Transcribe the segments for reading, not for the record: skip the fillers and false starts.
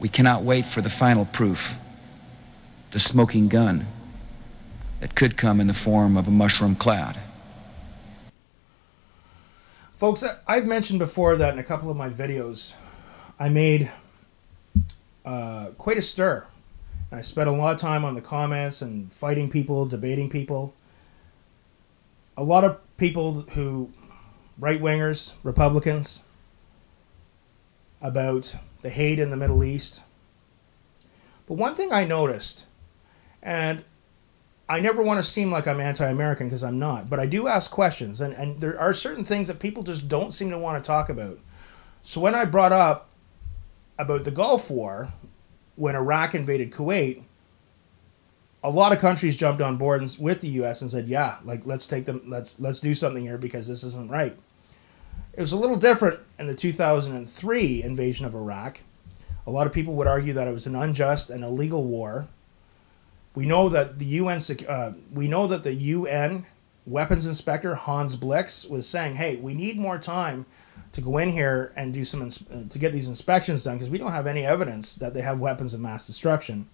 We cannot wait for the final proof, the smoking gun that could come in the form of a mushroom cloud. Folks, I've mentioned before that in a couple of my videos, I made quite a stir. I spent a lot of time on the comments and fighting people, debating people. A lot of people who, right-wingers, Republicans, about the hate in the Middle East. But one thing I noticed, and I never want to seem like I'm anti-American because I'm not, but I do ask questions, and there are certain things that people just don't seem to want to talk about. So when I brought up about the Gulf War, when Iraq invaded Kuwait, a lot of countries jumped on board with the U.S. and said, yeah, like let's do something here because this isn't right. It was a little different in the 2003 invasion of Iraq. A lot of people would argue that it was an unjust and illegal war. We know that the UN weapons inspector Hans Blix was saying, "Hey, we need more time to go in here and do to get these inspections done because we don't have any evidence that they have weapons of mass destruction."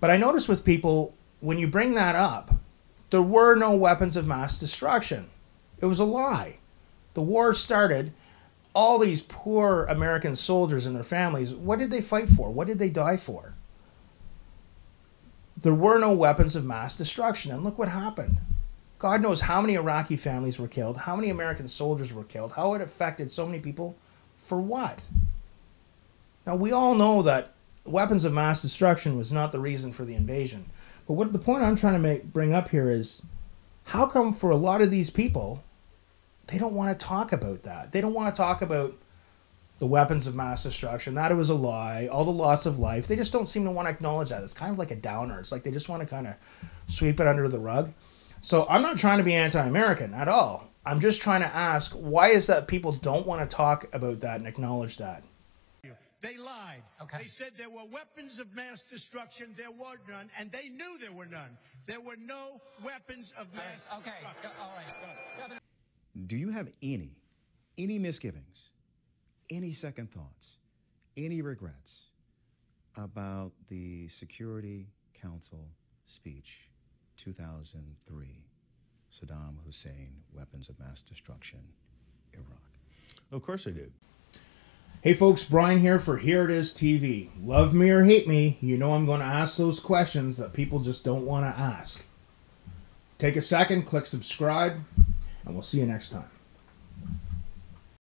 But I noticed with people, when you bring that up, there were no weapons of mass destruction. It was a lie. The war started. All these poor American soldiers and their families, what did they fight for? What did they die for? There were no weapons of mass destruction. And look what happened. God knows how many Iraqi families were killed, how many American soldiers were killed, how it affected so many people. For what? Now, we all know that weapons of mass destruction was not the reason for the invasion. But what the point I'm trying to bring up here is, how come for a lot of these people, they don't want to talk about that? They don't want to talk about the weapons of mass destruction, that it was a lie, all the loss of life. They just don't seem to want to acknowledge that. It's kind of like a downer. It's like they just want to kind of sweep it under the rug. So I'm not trying to be anti-American at all. I'm just trying to ask, why is that people don't want to talk about that and acknowledge that? They lied. Okay. They said there were weapons of mass destruction. There were none, and they knew there were none. There were no weapons of mass destruction. All right. Do you have any misgivings, any second thoughts, any regrets about the Security Council speech 2003, Saddam Hussein, weapons of mass destruction, Iraq? Of course I did. Hey folks, Brian here for Here It Is TV. Love me or hate me, you know I'm going to ask those questions that people just don't want to ask. Take a second, click subscribe, and we'll see you next time.